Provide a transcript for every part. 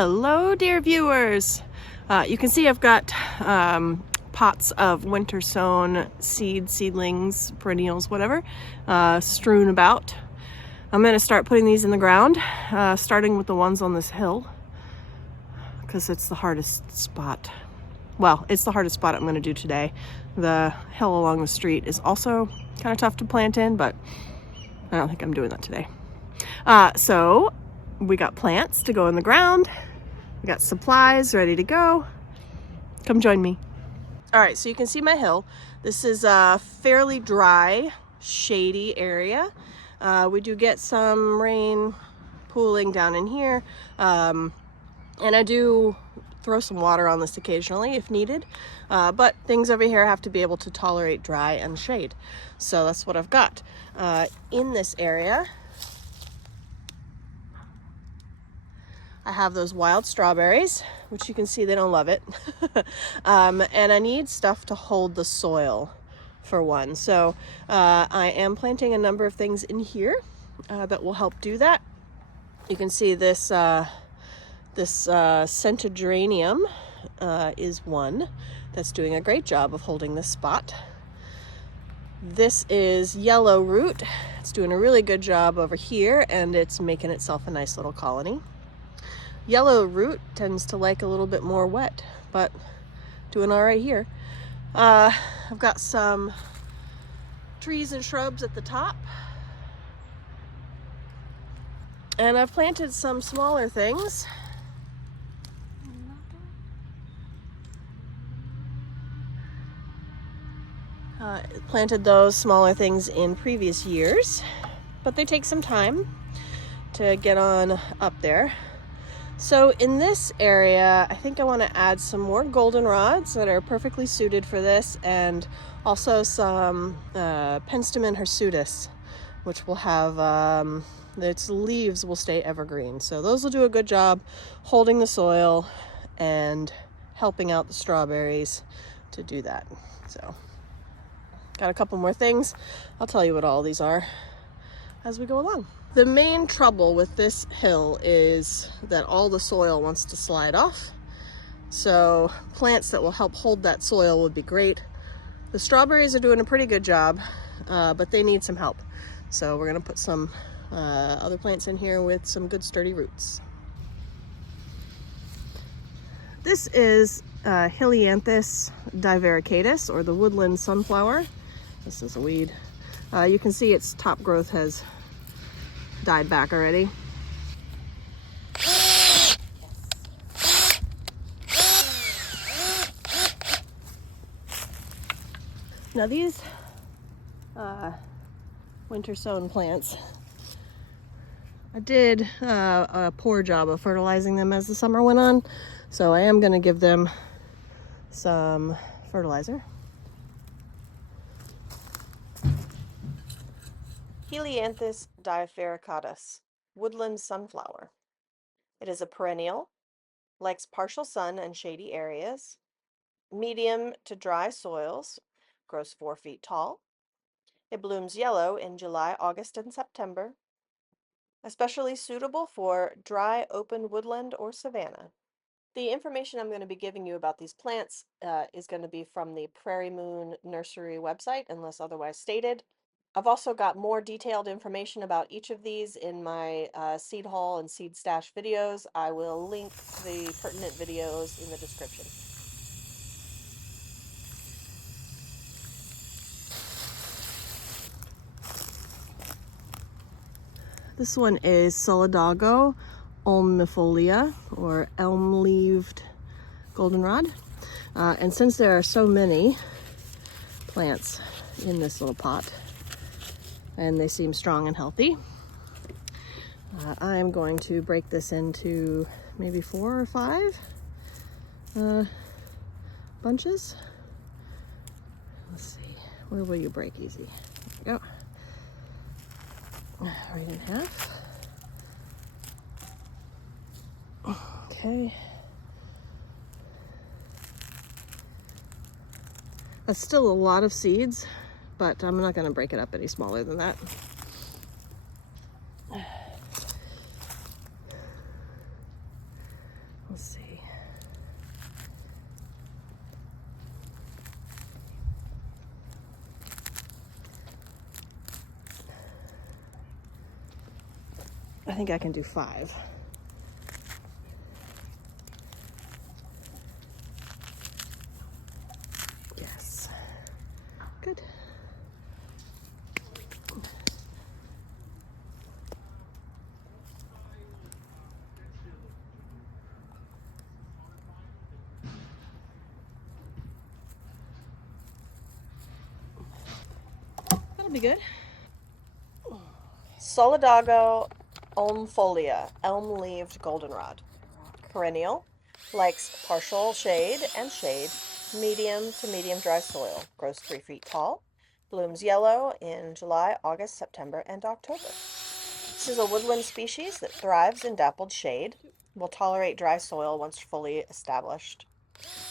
Hello, dear viewers. You can see I've got pots of Wintersown seedlings, perennials, whatever, strewn about. I'm going to start putting these in the ground, starting with the ones on this hill, because it's the hardest spot. Well, it's the hardest spot I'm going to do today. The hill along the street is also kind of tough to plant in, but I don't think I'm doing that today. So we got plants to go in the ground. We got supplies ready to go. Come join me. All right, so you can see my hill. This is a fairly dry, shady area. We do get some rain pooling down in here. And I do throw some water on this occasionally if needed. But things over here have to be able to tolerate dry and shade. So that's what I've got. In this area, I have those wild strawberries, which you can see they don't love it. And I need stuff to hold the soil for one. So I am planting a number of things in here that will help do that. You can see this scented geranium is one that's doing a great job of holding this spot. This is yellow root. It's doing a really good job over here, and it's making itself a nice little colony. Yellow root tends to like a little bit more wet, but doing all right here. I've got some trees and shrubs at the top. And I've planted some smaller things. Planted those smaller things in previous years, but they take some time to get on up there. So in this area, I think I want to add some more goldenrods that are perfectly suited for this, and also some Penstemon hirsutus, which will have, its leaves will stay evergreen. So those will do a good job holding the soil and helping out the strawberries to do that. So got a couple more things. I'll tell you what all these are as we go along. The main trouble with this hill is that all the soil wants to slide off. So plants that will help hold that soil would be great. The strawberries are doing a pretty good job, but they need some help. So we're gonna put some other plants in here with some good sturdy roots. This is Helianthus divaricatus, or the woodland sunflower. This is a weed. You can see its top growth has died back already. Now these Wintersown plants, I did a poor job of fertilizing them as the summer went on, so I am going to give them some fertilizer. Helianthus divaricatus, woodland sunflower. It is a perennial, likes partial sun and shady areas, medium to dry soils, grows 4 feet tall. It blooms yellow in July, August, and September, especially suitable for dry open woodland or savanna. The information I'm going to be giving you about these plants is going to be from the Prairie Moon Nursery website, unless otherwise stated. I've also got more detailed information about each of these in my seed haul and seed stash videos. I will link the pertinent videos in the description. This one is Solidago ulmifolia, or elm-leaved goldenrod. And since there are so many plants in this little pot, and they seem strong and healthy, I'm going to break this into maybe 4 or 5 bunches. Let's see, where will you break easy? There we go. Right in half. Okay. That's still a lot of seeds, but I'm not going to break it up any smaller than that. I think I can do 5. Yes. Good. That'll be good. Solidago ulmfolia, elm-leaved goldenrod. Perennial, likes partial shade and shade, medium to medium dry soil, grows 3 feet tall, blooms yellow in July, August, September, and October. This is a woodland species that thrives in dappled shade, will tolerate dry soil once fully established.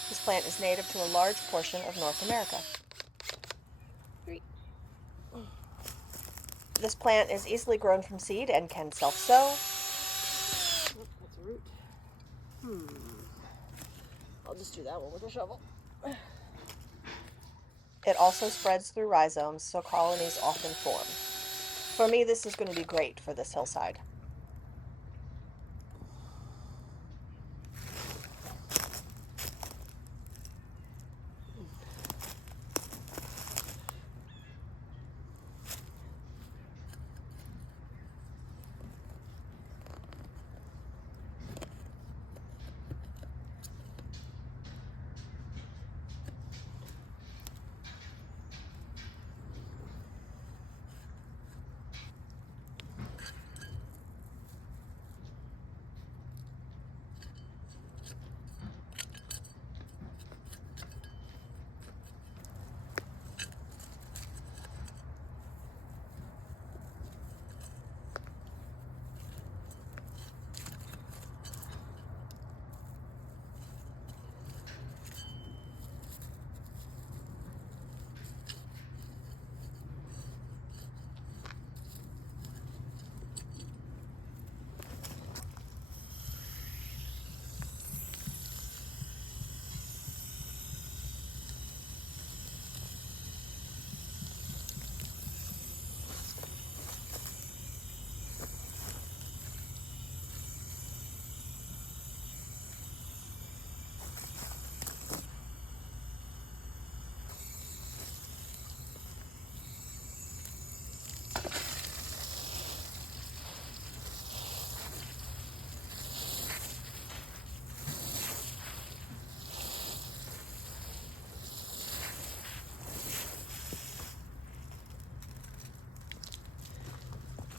This plant is native to a large portion of North America. This plant is easily grown from seed and can self-sow. Oh, that's a root. I'll just do that one with a shovel. It also spreads through rhizomes, so colonies often form. For me, this is going to be great for this hillside.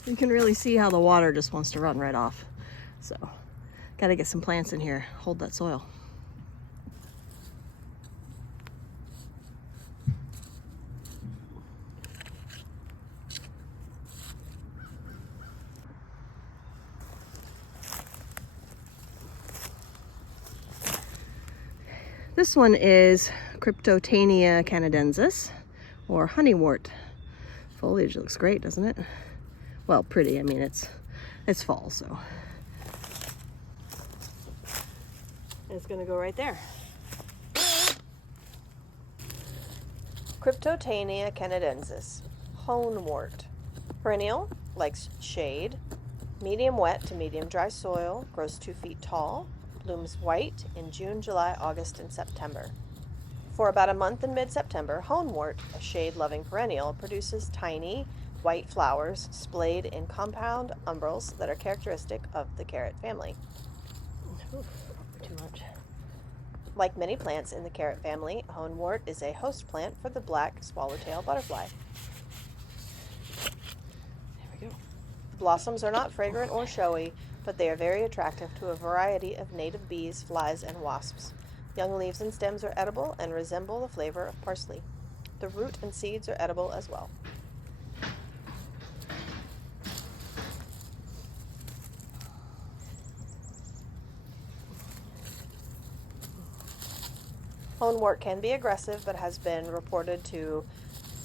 You can really see how the water just wants to run right off. So, gotta get some plants in here, hold that soil. This one is Cryptotania canadensis, or honeywort. Foliage looks great, doesn't it? Well, pretty. I mean, it's fall, so. It's gonna go right there. Cryptotania canadensis, honewort. Perennial, likes shade, medium wet to medium dry soil, grows 2 feet tall, blooms white in June, July, August, and September. For about a month in mid-September, honewort, a shade-loving perennial, produces tiny, white flowers splayed in compound umbels that are characteristic of the carrot family. Oof, too much. Like many plants in the carrot family, honewort is a host plant for the black swallowtail butterfly. There we go. The blossoms are not fragrant or showy, but they are very attractive to a variety of native bees, flies, and wasps. Young leaves and stems are edible and resemble the flavor of parsley. The root and seeds are edible as well. Honewort can be aggressive, but has been reported to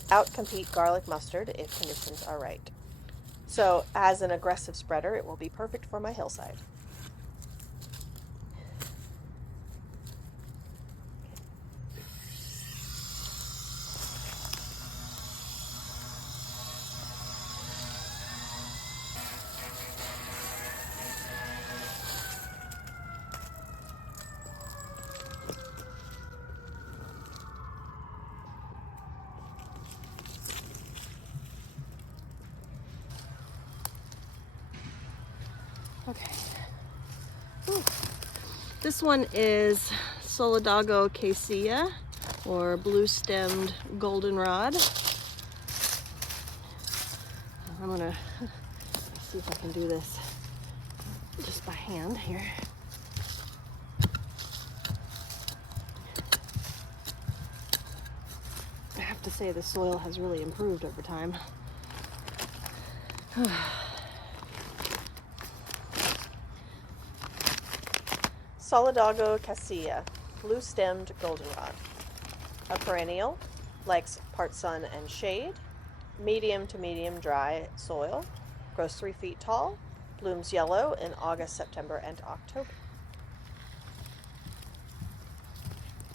outcompete garlic mustard if conditions are right. So, as an aggressive spreader, it will be perfect for my hillside. Okay. Ooh. This one is Solidago cassia, or blue-stemmed goldenrod. I'm gonna see if I can do this just by hand here. I have to say the soil has really improved over time. Solidago cassia, blue-stemmed goldenrod. A perennial, likes part sun and shade, medium to medium dry soil, grows 3 feet tall, blooms yellow in August, September, and October.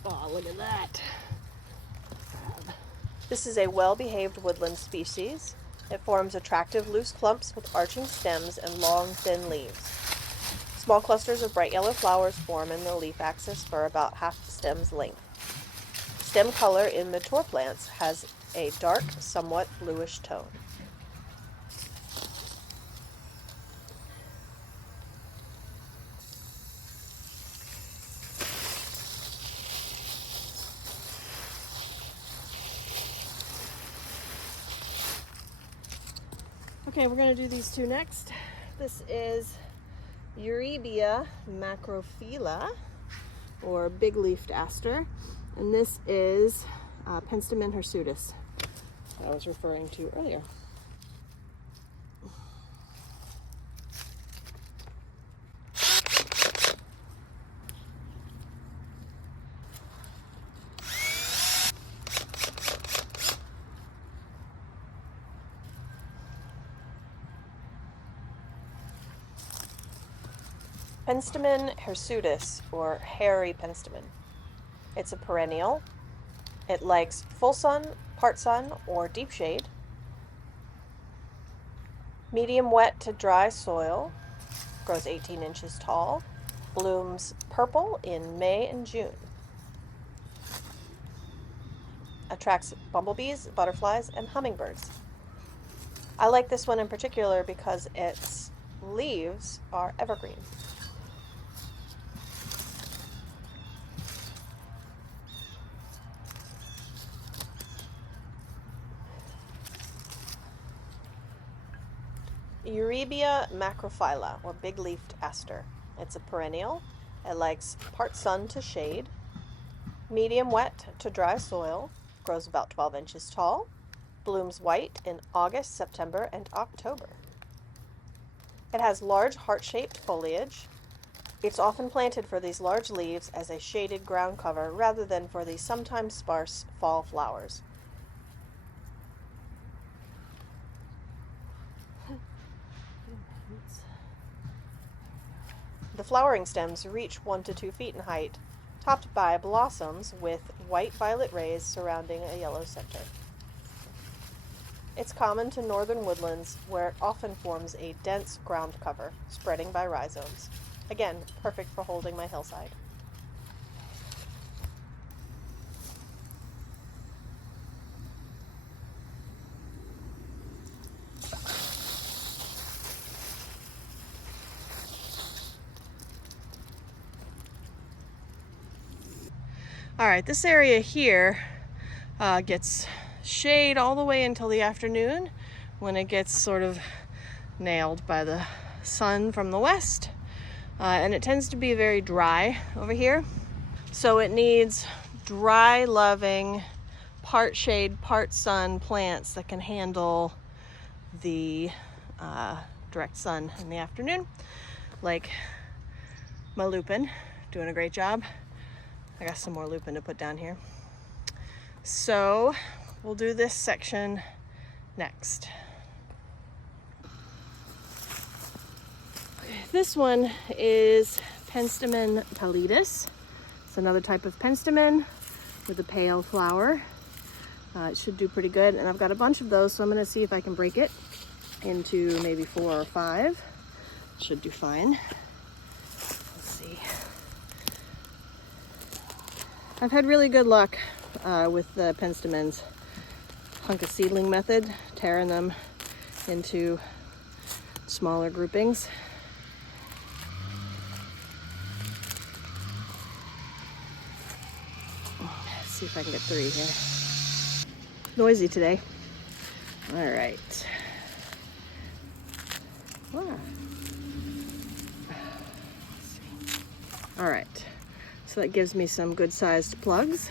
Oh, look at that. This is a well-behaved woodland species. It forms attractive loose clumps with arching stems and long, thin leaves. Small clusters of bright yellow flowers form in the leaf axis for about half the stem's length. Stem color in mature plants has a dark, somewhat bluish tone. Okay, we're going to do these two next. This is Eurybia macrophylla, or big-leafed aster, and this is Penstemon hirsutus that I was referring to earlier. Penstemon hirsutus, or hairy penstemon. It's a perennial. It likes full sun, part sun, or deep shade. Medium wet to dry soil. Grows 18 inches tall. Blooms purple in May and June. Attracts bumblebees, butterflies, and hummingbirds. I like this one in particular because its leaves are evergreen. Eurybia macrophylla, or big-leafed aster. It's a perennial. It likes part sun to shade, medium wet to dry soil, grows about 12 inches tall, blooms white in August, September, and October. It has large heart-shaped foliage. It's often planted for these large leaves as a shaded ground cover rather than for the sometimes sparse fall flowers. The flowering stems reach 1 to 2 feet in height, topped by blossoms with white-violet rays surrounding a yellow center. It's common to northern woodlands, where it often forms a dense ground cover, spreading by rhizomes. Again, perfect for holding my hillside. All right, this area here gets shade all the way until the afternoon, when it gets sort of nailed by the sun from the west. And it tends to be very dry over here. So it needs dry, loving, part shade, part sun plants that can handle the direct sun in the afternoon. Like my lupin, doing a great job. I got some more lupin to put down here. So we'll do this section next. This one is Penstemon pallidus. It's another type of penstemon with a pale flower. It should do pretty good, and I've got a bunch of those, so I'm going to see if I can break it into maybe 4 or 5. Should do fine. Let's see. I've had really good luck with the penstemons hunk a seedling method, tearing them into smaller groupings. see if I can get 3 here. Noisy today. All right. Wow. All right. So that gives me some good-sized plugs.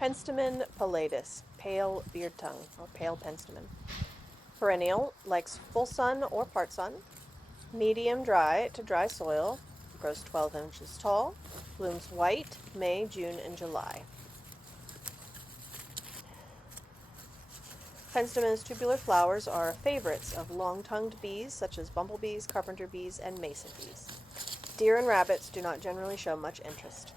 Penstemon pilatus, pale beard tongue, or pale penstemon. Perennial, likes full sun or part sun. Medium dry to dry soil, grows 12 inches tall, blooms white May, June, and July. Penstemon's tubular flowers are favorites of long-tongued bees such as bumblebees, carpenter bees, and mason bees. Deer and rabbits do not generally show much interest.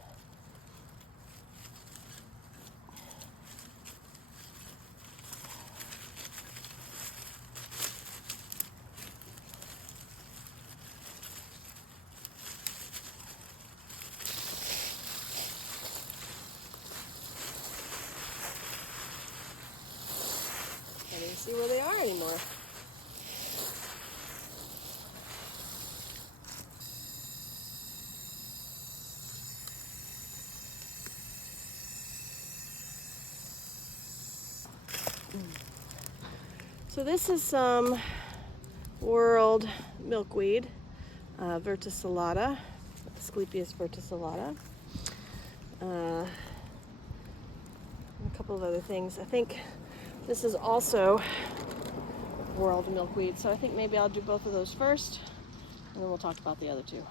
I didn't see where they are anymore. So this is some world milkweed, verticillata, Asclepias verticillata. A couple of other things. I think this is also world milkweed, so I think maybe I'll do both of those first, and then we'll talk about the other two.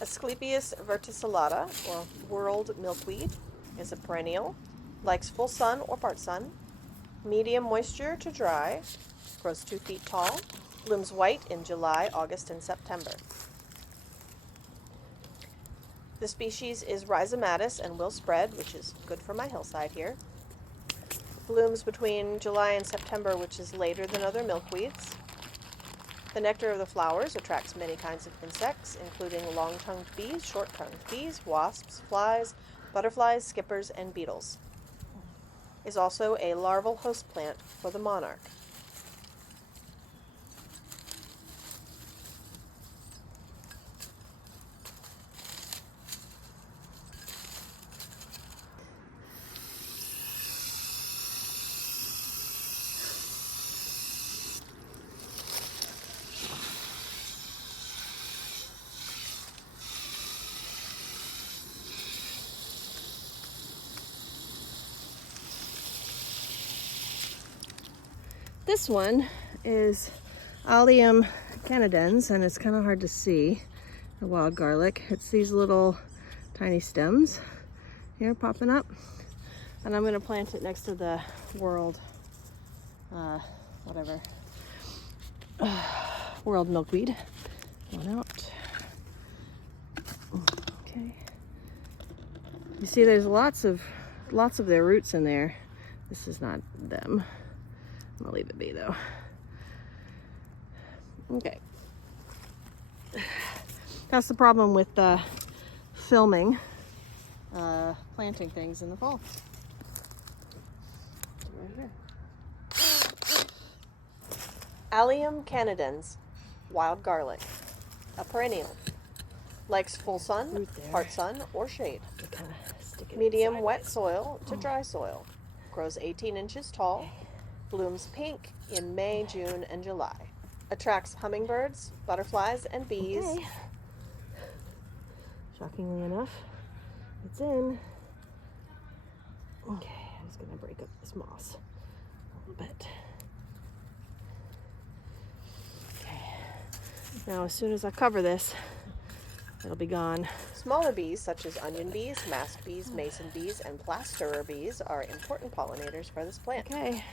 Asclepias verticillata, or world milkweed, is a perennial, likes full sun or part sun, medium moisture to dry, grows 2 feet tall, blooms white in July, August, and September. The species is rhizomatous and will spread, which is good for my hillside here. Blooms between July and September, which is later than other milkweeds. The nectar of the flowers attracts many kinds of insects, including long-tongued bees, short-tongued bees, wasps, flies, butterflies, skippers, and beetles. Is also a larval host plant for the monarch. This one is Allium canadens, and it's kind of hard to see the wild garlic. It's these little tiny stems here popping up, and I'm going to plant it next to the world world milkweed. One out. Okay, you see there's lots of their roots in there. This is not them. I'll leave it be though. Okay. That's the problem with filming planting things in the fall. Right here. Allium canadens, wild garlic, a perennial. Likes full sun, part sun, or shade. Medium wet soil to dry soil. Grows 18 inches tall. Blooms pink in May, June, and July. Attracts hummingbirds, butterflies, and bees. Okay. Shockingly enough, it's in. Okay, I'm just going to break up this moss a little bit. Okay. Now, as soon as I cover this, it'll be gone. Smaller bees, such as onion bees, masked bees, mason bees, and plasterer bees, are important pollinators for this plant. Okay.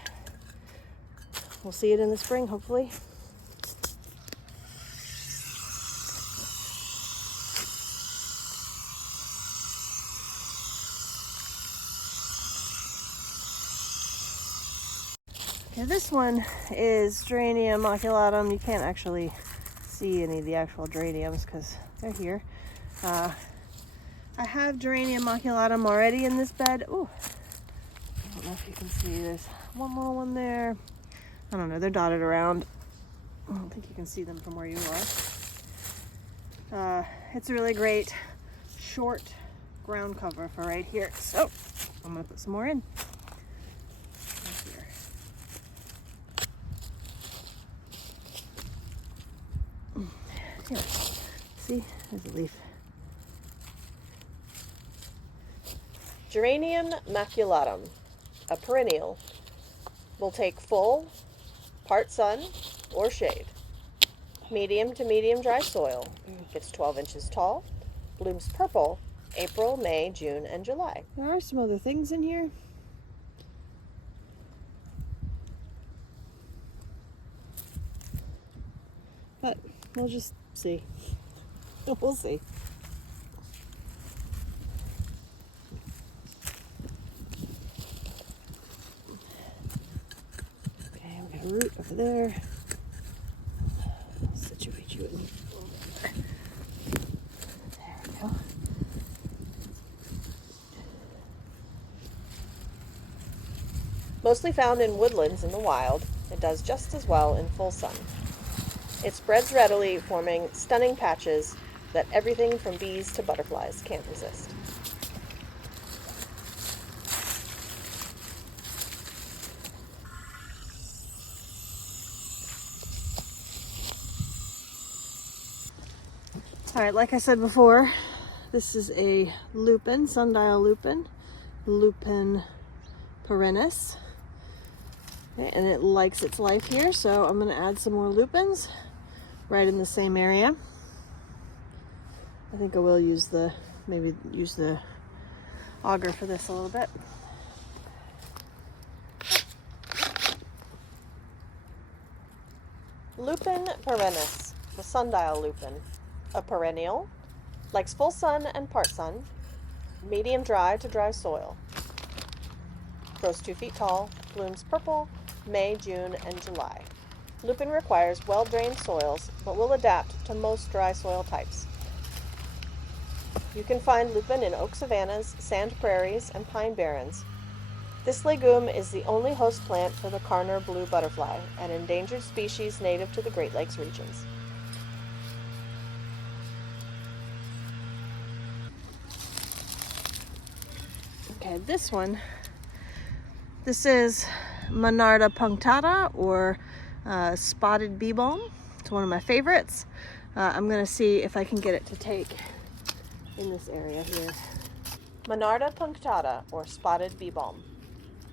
we'll see it in the spring, hopefully. Okay, this one is Geranium maculatum. You can't actually see any of the actual geraniums because they're here. I have Geranium maculatum already in this bed. Ooh, I don't know if you can see. There's one little one there. I don't know. They're dotted around. I don't think you can see them from where you are. It's a really great short ground cover for right here. So I'm gonna put some more in. Here, see, there's a leaf. Geranium maculatum, a perennial, will take full, part sun, or shade. Medium to medium dry soil. It's 12 inches tall. Blooms purple April, May, June, and July. There are some other things in here. But we'll just see. We'll see. Okay, we got a root over there. I'll situate you in. There we go. Mostly found in woodlands in the wild, it does just as well in full sun. It spreads readily, forming stunning patches that everything from bees to butterflies can't resist. All right, like I said before, this is a lupin, sundial lupin, Lupin perennis. Okay, and it likes its life here, so I'm going to add some more lupins right in the same area. I think I will maybe use the auger for this a little bit. Lupin perennis, the sundial lupin, a perennial, likes full sun and part sun, medium dry to dry soil. Grows 2 feet tall, blooms purple May, June, and July. Lupin requires well-drained soils, but will adapt to most dry soil types. You can find lupin in oak savannas, sand prairies, and pine barrens. This legume is the only host plant for the Carner blue butterfly, an endangered species native to the Great Lakes regions. Okay, this is Monarda punctata, or spotted bee balm. It's one of my favorites. I'm gonna see if I can get it to take in this area here. Monarda punctata, or spotted bee balm.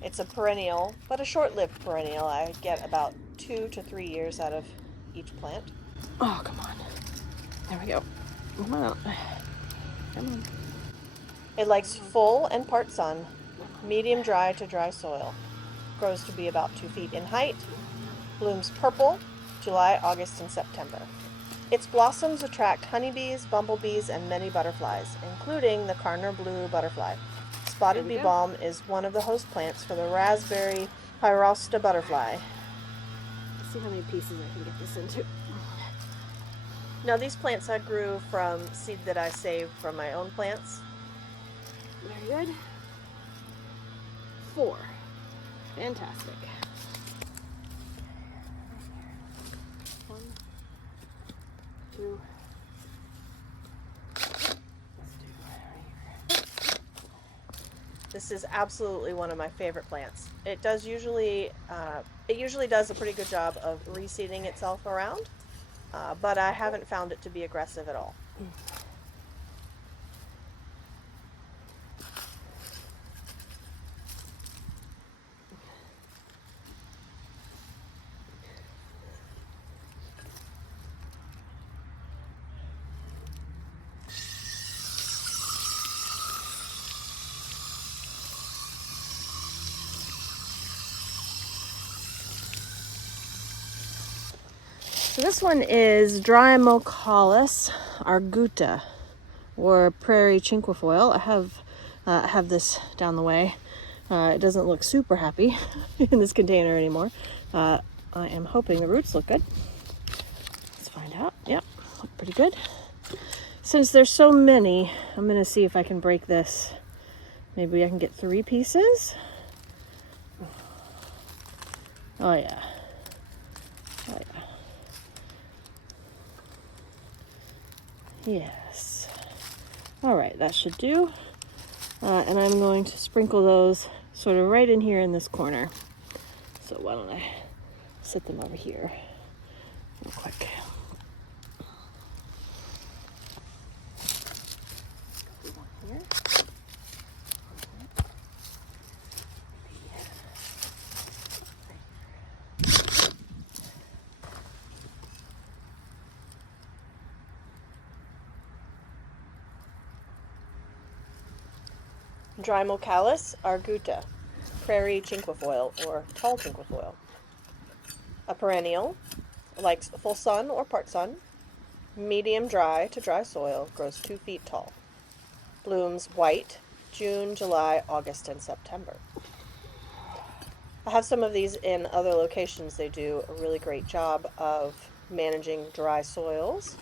It's a perennial, but a short-lived perennial. I get about 2 to 3 years out of each plant. Oh, come on. There we go. Come on. Come on. It likes full and part sun, medium dry to dry soil. Grows to be about 2 feet in height. Blooms purple July, August, and September. Its blossoms attract honeybees, bumblebees, and many butterflies, including the Carner blue butterfly. Spotted bee balm is one of the host plants for the raspberry pyrosta butterfly. Let's see how many pieces I can get this into. Now, these plants I grew from seed that I saved from my own plants. Very good. 4. Fantastic. 1, 2. Let's do right here. This is absolutely one of my favorite plants. It usually does a pretty good job of reseeding itself around, but I haven't found it to be aggressive at all. So this one is Drymocalis arguta, or prairie cinquefoil. I have this down the way. It doesn't look super happy in this container anymore. I am hoping the roots look good. Let's find out. Yep, look pretty good. Since there's so many, I'm gonna see if I can break this. Maybe I can get 3 pieces. Oh yeah. Oh yeah. Yes. All right, that should do. And I'm going to sprinkle those sort of right in here in this corner. So why don't I set them over here real quick. Drymocalis arguta, prairie cinquefoil, or tall cinquefoil. A perennial, likes full sun or part sun, medium dry to dry soil, grows 2 feet tall. Blooms white, June, July, August, and September. I have some of these in other locations. They do a really great job of managing dry soils.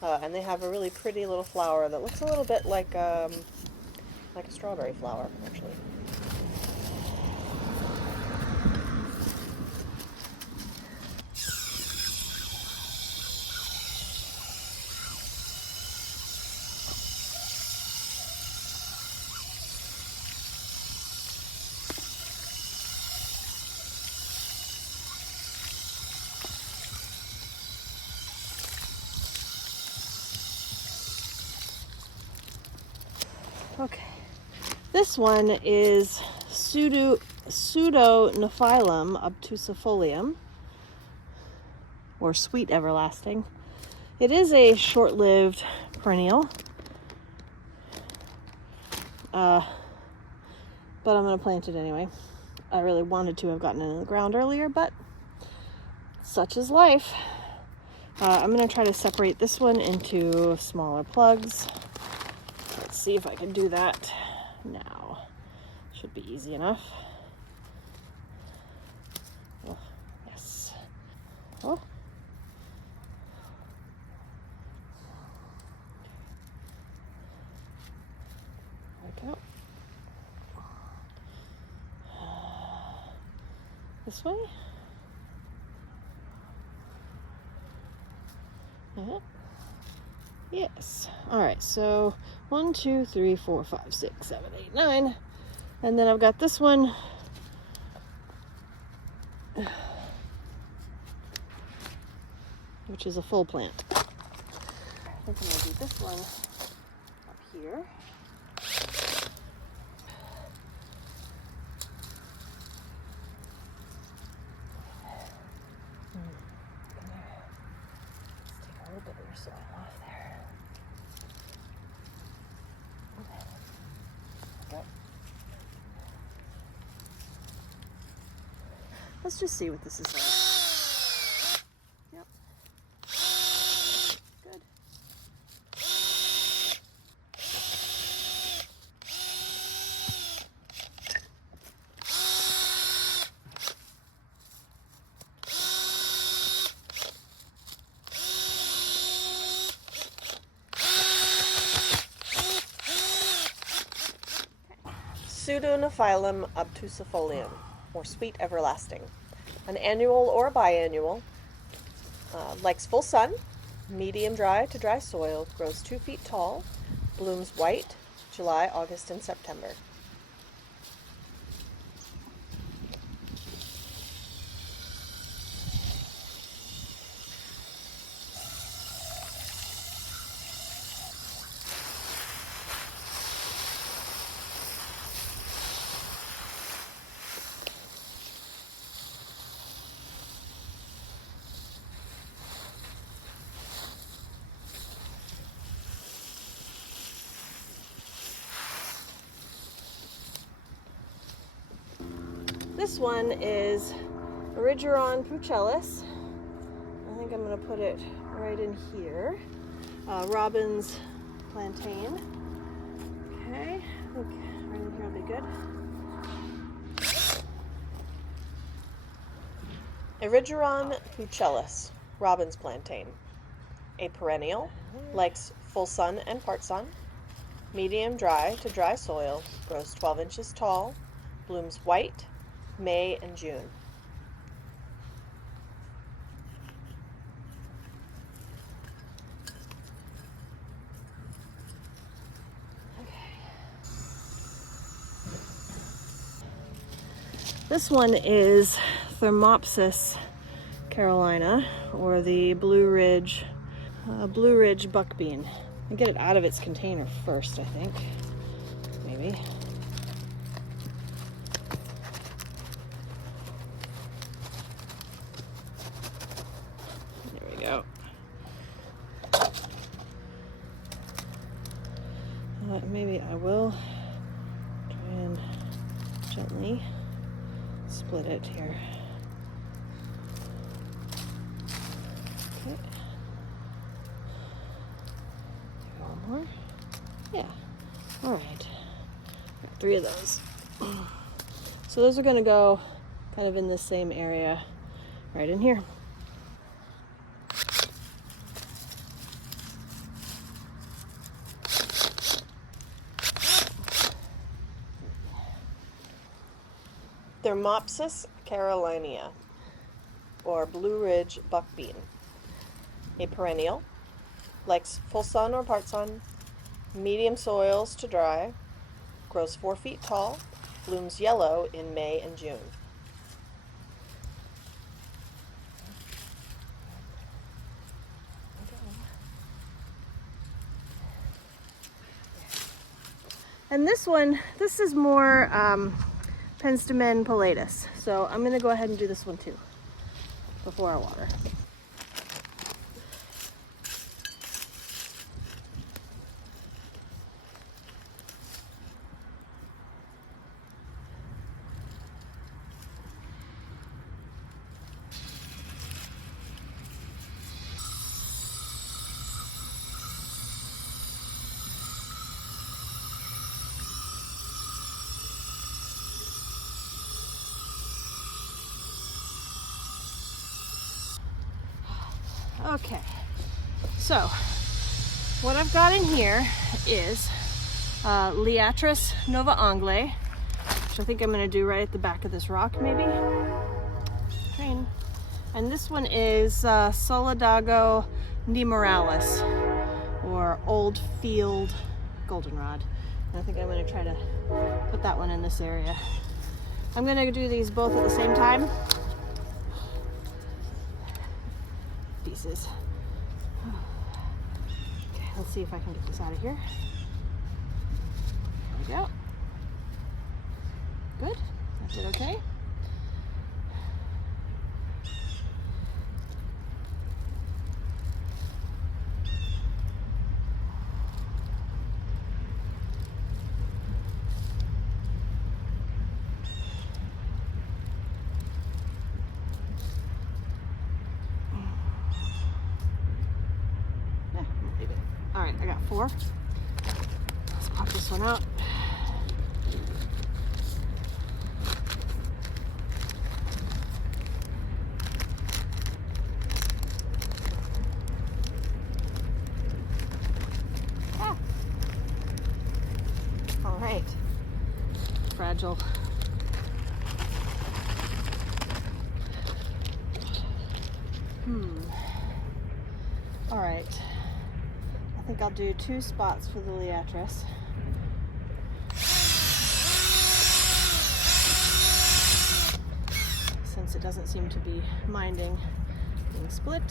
And they have a really pretty little flower that looks a little bit like a strawberry flower, actually. Okay, this one is Pseudonophyllum obtusifolium, or sweet everlasting. It is a short-lived perennial, but I'm going to plant it anyway. I really wanted to have gotten it in the ground earlier, but such is life. I'm going to try to separate this one into smaller plugs. Let's see if I can do that now. Should be easy enough. Oh, yes. Oh. There we go. This way. Yes. All right. So 1, 2, 3, 4, 5, 6, 7, 8, 9, and then I've got this one. Which is a full plant. I think I'm gonna do this one up here. Soil off there. Okay. Let's just see what this is like. Yep. Good. Pseudonophyllum obtusifolium, or sweet everlasting. An annual or biannual. Likes full sun, medium dry to dry soil, grows 2 feet tall, blooms white, July, August, and September. This one is Erigeron pucellis. I think I'm put it right in here. Robin's plantain. Okay, right in here will be good. Erigeron pucellus, Robin's plantain. A perennial, likes full sun and part sun. Medium dry to dry soil, grows 12 inches tall, blooms white, May and June. This one is Thermopsis Carolina, or the Blue Ridge buckbean. I'll get it out of its container first, I think. Maybe. There we go. Maybe I will try and gently split it here. Okay. One more. Yeah. All right. Got 3 of those. So those are going to go kind of in this same area right in here. Thermopsis carolina, or Blue Ridge buckbean. A perennial, likes full sun or part sun, medium soils to dry, grows 4 feet tall, blooms yellow in May and June. And this one, this is more Penstemon pilatus. So I'm going to go ahead and do this one too before I water. Okay, so what I've got in here is Liatris nova angle, which I think I'm going to do right at the back of this rock, maybe. Train. And this one is Solidago nemoralis, or Old Field goldenrod. And I think I'm going to try to put that one in this area. I'm going to do these both at the same time. Pieces. Okay, let's see if I can get this out of here. There we go. Good. That did okay. All right, I got 4. Let's pop this one out. Ah. All right, fragile. All right. I think I'll do 2 spots for the Liatris. Since it doesn't seem to be minding being split.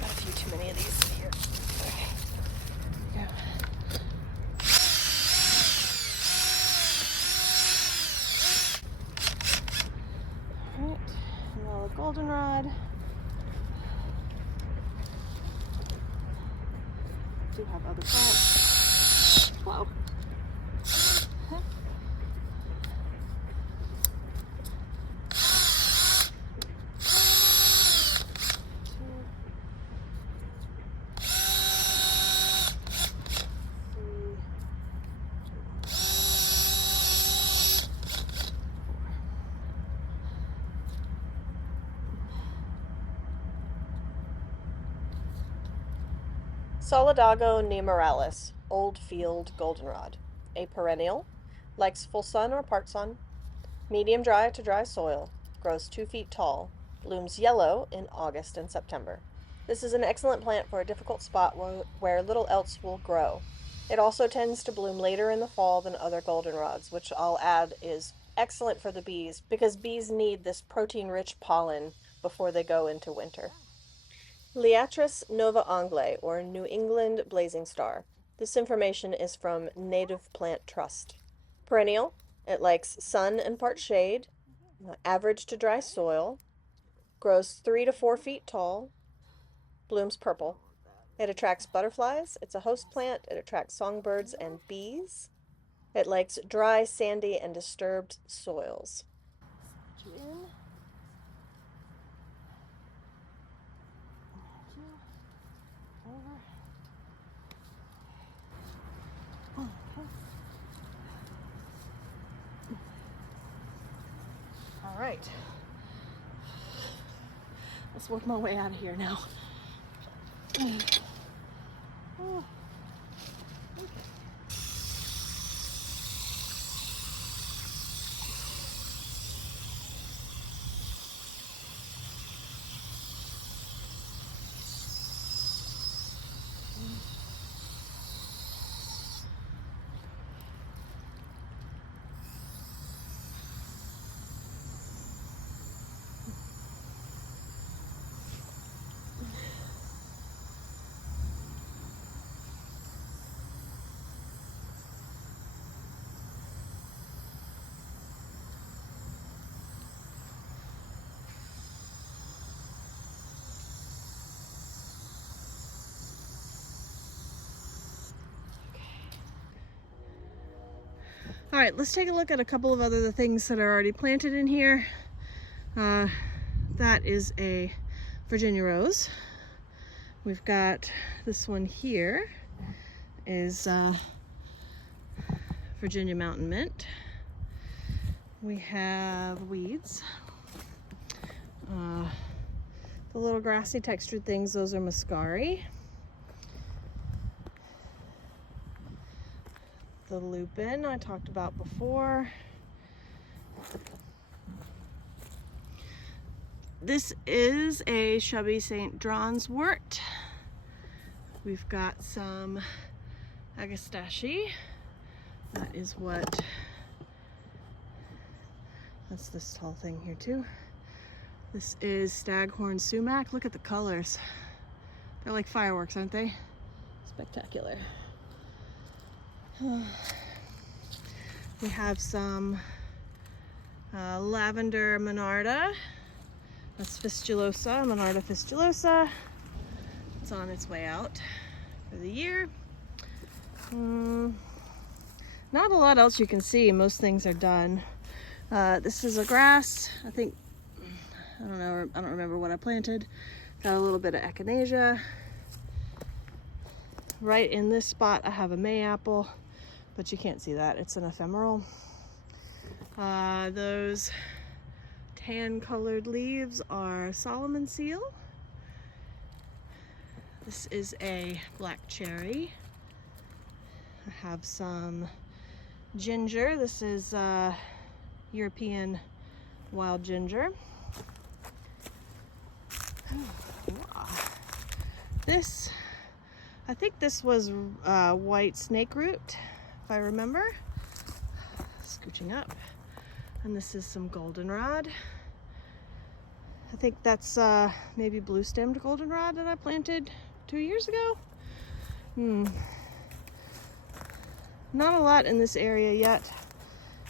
Got a few too many of these here. Okay. There we go. Alright, now the goldenrod. Do have other plants. Whoa. Solidago nemoralis, old field goldenrod. A perennial, likes full sun or part sun, medium dry to dry soil, grows 2 feet tall, blooms yellow in August and September. This is an excellent plant for a difficult spot where little else will grow. It also tends to bloom later in the fall than other goldenrods, which I'll add is excellent for the bees because bees need this protein-rich pollen before they go into winter. Liatris nova Anglais, or New England blazing star. This information is from Native Plant Trust. Perennial, it likes sun and part shade, average to dry soil, grows 3 to 4 feet tall, blooms purple. It attracts butterflies. It's a host plant. It attracts songbirds and bees. It likes dry, sandy, and disturbed soils. All right. Let's work my way out of here now. Oh. All right, let's take a look at a couple of other things that are already planted in here. That is a Virginia rose. We've got this one here is Virginia mountain mint. We have weeds. The little grassy textured things, those are muscari. The lupin I talked about before. This is a Chubby St. John's wort. We've got some agastache. That is that's this tall thing here too. This is staghorn sumac. Look at the colors. They're like fireworks, aren't they? Spectacular. We have some lavender monarda. That's fistulosa, monarda fistulosa. It's on its way out for the year. Not a lot else you can see. Most things are done. This is a grass. I think, I don't know, I don't remember what I planted. Got a little bit of echinacea. Right in this spot I have a mayapple, but you can't see that. It's an ephemeral. Those tan colored leaves are Solomon seal. This is a black cherry. I have some ginger. This is European wild ginger. This, I think this was white snake root, if I remember. Scooching up. And this is some goldenrod. I think that's maybe blue stemmed goldenrod that I planted 2 years ago. Not a lot in this area yet.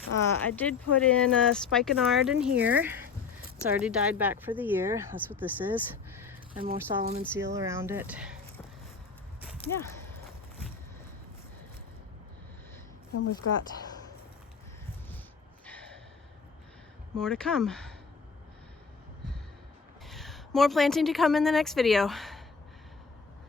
I did put in a spikenard in here. It's already died back for the year. That's what this is. And more Solomon seal around it. Yeah. And we've got more to come. More planting to come in the next video.